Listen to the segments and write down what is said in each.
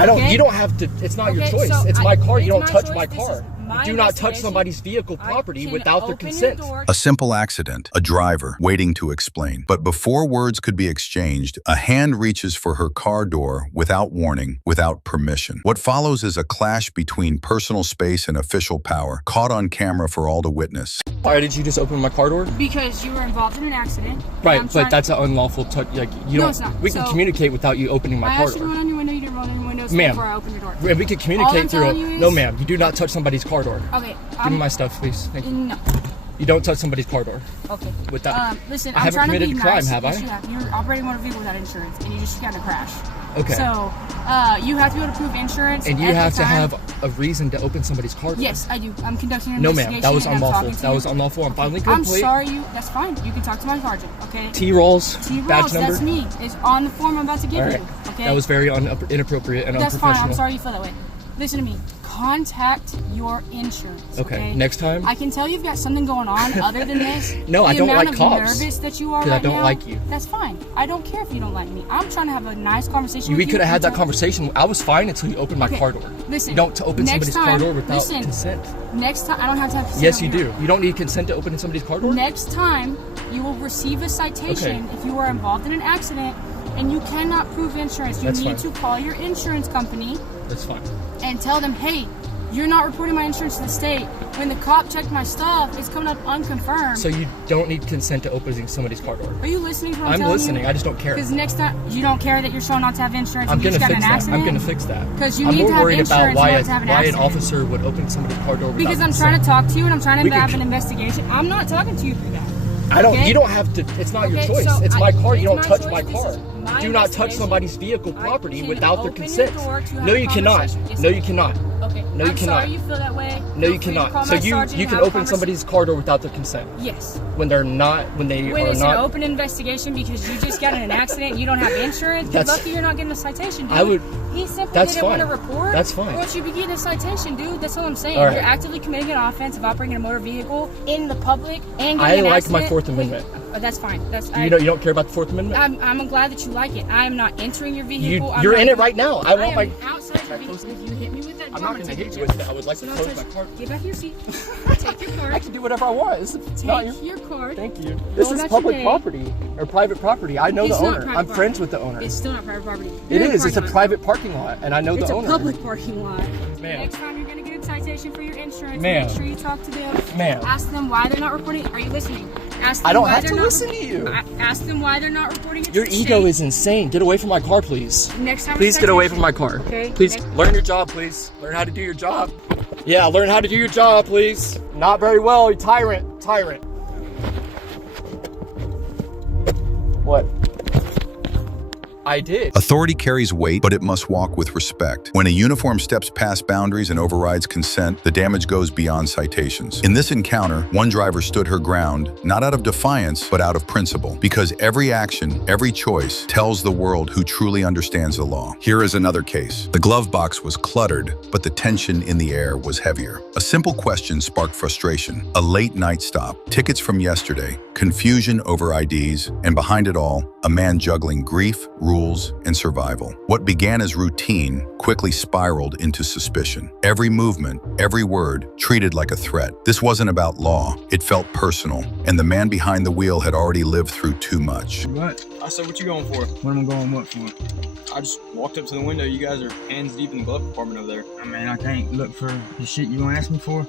I don't. Okay? You don't have to. It's not your choice. So it's my car. You don't touch choice. my This car. is my You do not touch investigation. somebody's vehicle property I without can their open your consent. door. A simple accident, a driver waiting to explain. But before words could be exchanged, a hand reaches for her car door without warning, without permission. What follows is a clash between personal space and official power, caught on camera for all to witness. Why did you just open my car door? Because you were involved in an accident. Right, but that's an unlawful touch. Like you No, don't. it's not. We can So, communicate without you opening my I car asked you to door. roll down your window. You didn't roll down your windows Ma'am. before I opened your door. And we can communicate through. telling you is- No, ma'am. You do not touch somebody's car door. Okay. Give me my stuff, please. Thank you. No. You don't touch somebody's car door. Okay. Without. Listen, I I'm haven't trying to committed be a crime, nice. have I? Yes, you have. You're operating motor vehicle without insurance, and you just got in a crash. Okay. So, you have to be able to prove insurance. And you at the have to time. have a reason to open somebody's car door. Yes, I do. I'm conducting an No, investigation. ma'am. That was and I'm unlawful. talking to That you. was unlawful. I'm filing I'm complaint. sorry. That's fine. You can talk to my sergeant. Okay. T-rolls. T-Rolls, Badge number. that's me. It's on the form I'm about to give All right. you. Okay. That was very inappropriate and That's unprofessional. fine. I'm sorry you feel that way. Listen to me. Contact your insurance. Okay. Next time. I can tell you've got something going on other than this. No, I don't like The cops. amount of nervous that you are 'Cause right I don't now, like you. That's fine. I don't care if you don't like me. I'm trying to have a nice conversation We with you. could have had that until- conversation. I was fine until you opened my Okay, car door. listen, You don't open next somebody's car time- door without listen. consent. Next time, I don't have to have consent Yes, over you here. do. You don't need consent to open somebody's car door? Next time, you will receive a citation if you are involved in an accident and you cannot prove insurance. You That's need fine. to call your insurance company That's fine. and tell them, hey, you're not reporting my insurance to the state. When the cop checked my stuff, it's coming up unconfirmed. So you don't need consent to opening somebody's car door. Are you listening to what I'm I'm telling listening. you? I just don't care. Because next time, you don't care that you're showing not to have insurance I'm and you gonna just got in fix an that. accident? I'm gonna fix that. 'Cause you I'm need more to have worried about insurance why not to have an an accident. officer would open somebody's car door without Because I'm consent. trying to talk to you and I'm trying We to could- have an investigation. I'm not talking to you through that. I don't. Okay? You don't have to. It's not your Okay, choice. so It's my car. You it's don't my touch choice. my This car. is my Do not touch investigation. somebody's vehicle I property can without their open your consent. door to have No, a you cannot. conversation. Yes, No, I you can. cannot. Okay. No, you I'm cannot. sorry you feel that way. No, Feel you free to cannot. call So my you sergeant you and can have a open somebody's car door without their consent Yes. when they're not when they When are it's not. an open investigation because you just got in an accident and you don't have insurance, you're That's- lucky you're not getting a citation, dude. I would- He simply that's didn't want fine. to report. That's fine. Or you be getting a citation, dude. That's all I'm saying. All right. You're actively committing an offense of operating a motor vehicle in the public and I getting an like my accident. Fourth Amendment. That's fine. That's You don't care about the Fourth Amendment? I'm glad that you like it. I am not entering your vehicle. You're I'm in not- it right now. I want my. am outside your vehicle. If you hit me with that, I'm not going to hit you with that. I would like to close my car. Get back your seat. Take your card. I can do whatever I want. It's not your. Take your card. Thank you. This Go is about public your day. property or private property. I know It's the not owner. private I'm property. friends with the owner. It's still not private property. It You're in is. It's a parking lot. private parking lot, and I know It's the a owner. public parking lot. Ma'am. Next time you're gonna get a citation for your insurance, Ma'am. make sure you talk to them. Ma'am. Ask them why they're not reporting. Are you listening? Ask them I don't why have they're to not listen to you. Ask them why they're not reporting it. Your to the ego state. is insane. Get away from my car, please. Next time. Please get away from my car. Okay. Please Next- learn your job, please. Learn how to do your job. Yeah, learn how to do your job, please. Not very well, you tyrant. Tyrant. What? I did. Authority carries weight, but it must walk with respect. When a uniform steps past boundaries and overrides consent, the damage goes beyond citations. In this encounter, one driver stood her ground, not out of defiance, but out of principle. Because every action, every choice, tells the world who truly understands the law. Here is another case. The glove box was cluttered, but the tension in the air was heavier. A simple question sparked frustration. A late night stop, tickets from yesterday, confusion over IDs, and behind it all, a man juggling grief, rules, and survival. What began as routine quickly spiraled into suspicion. Every movement, every word, treated like a threat. This wasn't about law. It felt personal, and the man behind the wheel had already lived through too much. What? I said, what you going for? What am I going what for? I just walked up to the window. You guys are hands deep in the glove compartment over there. I mean, I can't look for the shit you gonna ask me for.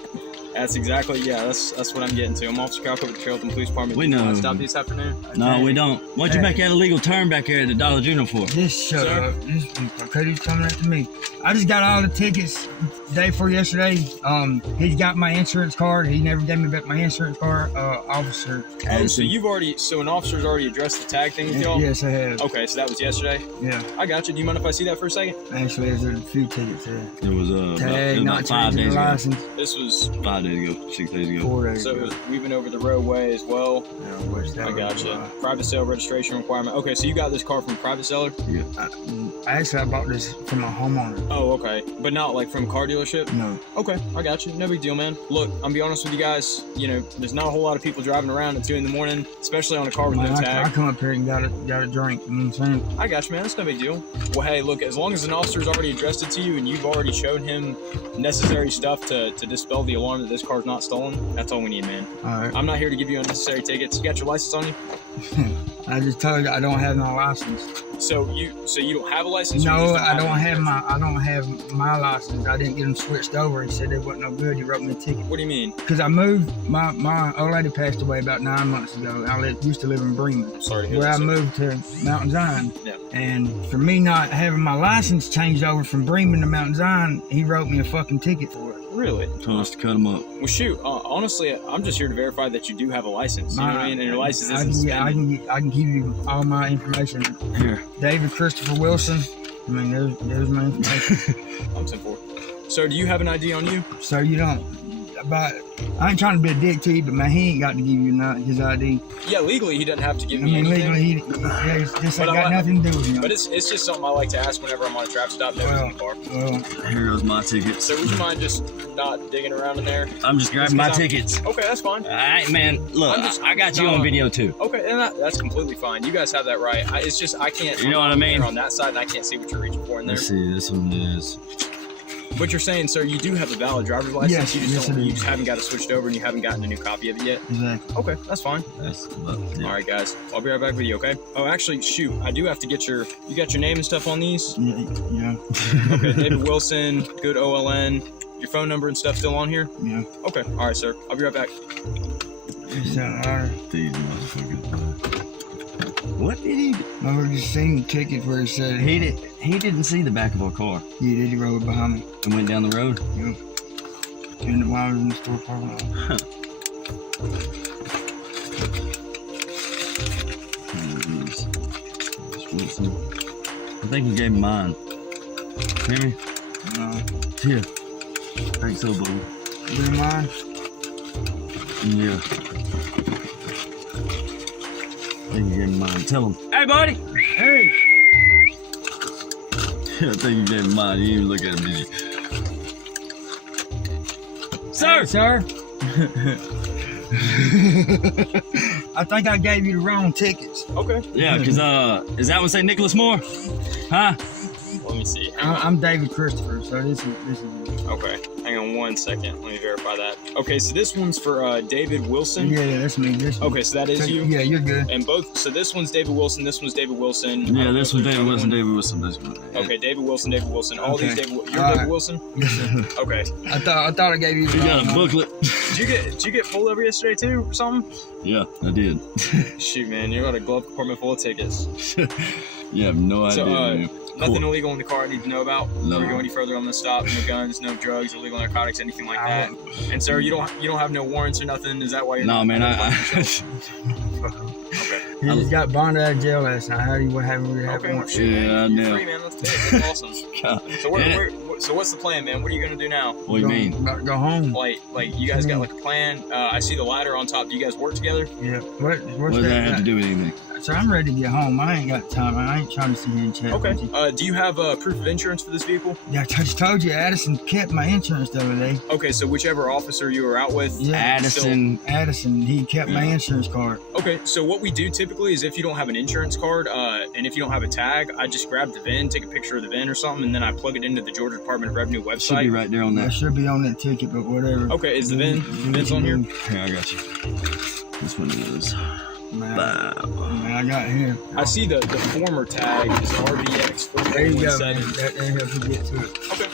That's exactly, yeah, that's what I'm getting to. I'm Officer Kyle with the Charlton Police Department. We Did you want know. to stop this afternoon? No, we don't. What'd you make that illegal turn back there at the Dollar General for? Just shut Sir? up. This Cody's coming after me. I just got all the tickets the day before yesterday. He's got my insurance card. He never gave me back my insurance card. Officer. Oh, so an officer's already addressed the tag thing with y'all? Yes, I have. Okay, so that was yesterday? Yeah. I got you. Do you mind if I see that for a second? Actually, there's a few tickets there. It was Tag, about not 5 changing days the ago. license. This was 5 5 days ago, 6 days ago. 4 days So ago. we've been over the roadway as well. Yeah, West I Alabama. gotcha. Private sale registration requirement. Okay, so you got this car from a private seller? Actually, I bought this from a homeowner. Oh, okay. But not like from a car dealership? No. Okay, I got you. No big deal, man. Look, I'm be honest with you guys. You know, there's not a whole lot of people driving around at 2 in the morning, especially on a car with no Man, I tag. come up here and got a drink. You know what I'm saying? I got you, man. That's no big deal. Well, hey, look, as long as an officer's already addressed it to you and you've already shown him necessary stuff to dispel the alarm that this car's not stolen, that's all we need, man. All right. I'm not here to give you unnecessary tickets. You got your license on you? I just told you I don't have no license. So you don't have a license? or you No, just I don't have my license. I didn't get them switched over. He said they wasn't no good. He wrote me a ticket. What do you mean? Because I moved, my old lady passed away about 9 months ago. used to live in Bremen. Sorry to hear Where that, I sir. moved to Mountain Zion. Yeah. And for me not having my license changed over from Bremen to Mountain Zion, he wrote me a fucking ticket for it. Really? Told us to cut them up. Well, shoot. Honestly, I'm just here to verify that you do have a license. You know what I mean? And your license isn't suspended. I can give you all my information. Here. David Christopher Wilson. I mean, there's my information. I'm 10-4. So do you have an ID on you? So you don't. But I ain't trying to be a dick to you, but man, he ain't got to give you his ID. Yeah, legally he doesn't have to give I me mean, anything. legally, this But ain't got I'm- nothing to do with him. But it's just something I like to ask whenever I'm on a traffic stop. Nobody's in the car. Well, Here goes my tickets. So would you mind just not digging around in there? I'm just grabbing my tickets. Okay, that's fine. All right, man. Look, I'm I got you on video too. Okay, and that's completely fine. You guys have that right. It's just I can't. You know what I mean? On that side, and I can't see what you're reaching for in there. Let's see. This one is. But you're saying, sir, you do have a valid driver's license. Yes, you just yes, don't. I do. You just haven't got it switched over, and you haven't gotten a new copy of it yet. exactly. Okay, that's fine. That's yeah. All right, guys. I'll be right back with you. Okay. Oh, actually, shoot. I do have to get your. You got your name and stuff on these? Yeah. Okay, David Wilson, good OLN. Your phone number and stuff still on here? Yeah. Okay. All right, sir. I'll be right back. It's all right. These motherfuckers. What did he do? I just seen the ticket where it said He didn't see the back of our car he did. He rode behind me. and went down the road. Yeah. And while I was in the store parking lot. I think he gave me mine. Hear me? Here. I think so, bro. Do you mind? Yeah. I think he gave me mine. Tell him. Hey, buddy! Hey. I think you gave him mine. You didn't even look at him, did you? Sir! Sir? I think I gave you the wrong tickets. Okay. Yeah, because, is that one say Nicholas Moore? Huh? Let me see. Hang on. I'm David Christopher, so this is Okay. Hang on 1 second. Let me verify that. Okay, so this one's for David Wilson. yeah, that's me. Okay, so that is you. Yeah, you're good. And both. So this one's David Wilson. This one's David Wilson. Yeah, this one David Wilson, David Wilson. This one. Okay, David Wilson, David Wilson. All Okay. these David. You're All David right. Wilson. Yes, sir. Okay. I thought I gave you the You wrong got a one. booklet? Did you get pulled over yesterday too, or something? Yeah, I did. Shoot, man, you got a glove compartment full of tickets. You have no idea, So, man. Nothing Cool. illegal in the car I need to know about. No. Before we go any further on the stop. No guns, no drugs, illegal narcotics, anything like that. And sir, you don't have no warrants or nothing. Is that why you're? No, not man, Okay. He just got bonded out of jail last night. How do you have Okay. one? Shoot, man, Yeah, I you're know. free, man. Let's do it. That's awesome. So so what's the plan, man? What are you gonna do now? What do you mean? About to go home. Like you guys got like a plan? I see the ladder on top. Do you guys work together? Yeah. What's What does that have to do with anything? So I'm ready to get home. I ain't got time. I ain't trying to sit here and chat Okay. with you. Do you have proof of insurance for this vehicle? Yeah, I just told you, Addison kept my insurance the other day. Okay, so whichever officer you were out with. Yeah. Addison. Addison, he kept my insurance card. Okay, so what we do typically is if you don't have an insurance card and if you don't have a tag, I just grab the VIN, take a picture of the VIN or something, and then I plug it into the Georgia Department of Revenue Should be website. right there on That that. should be on that ticket, but whatever. Okay, is the VIN's on here? Here, I got you. This one is. Man, Wow. man, I got him. I see the former tag is RVX There you go, man. 4117. That helps you get to it. Okay.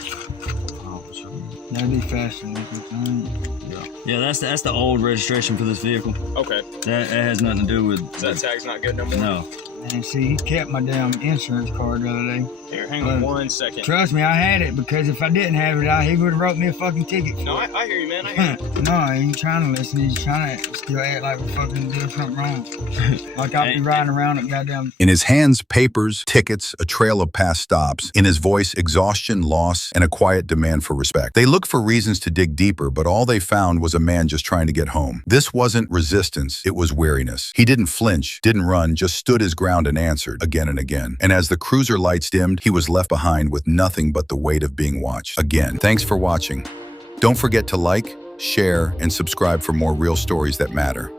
That'd be faster. That's what I'm saying. Yeah, that's the old registration for this vehicle. Okay, That has nothing to do with. so that tag's not good no more? No. And see, he kept my damn insurance card the other day. Here, hang on 1 second. Trust me, I had it, because if I didn't have it, he would have wrote me a fucking ticket. No, I hear you, man. I hear you. No, he ain't trying to listen. He's trying to still act like we're fucking doing something wrong. Like I'll be riding around at goddamn... In his hands, papers, tickets, a trail of past stops. In his voice, exhaustion, loss, and a quiet demand for respect. They looked for reasons to dig deeper, but all they found was a man just trying to get home. This wasn't resistance, it was weariness. He didn't flinch, didn't run, just stood his ground and answered, again and again. And as the cruiser lights dimmed, he was left behind with nothing but the weight of being watched. Again, thanks for watching. Don't forget to like, share, and subscribe for more real stories that matter.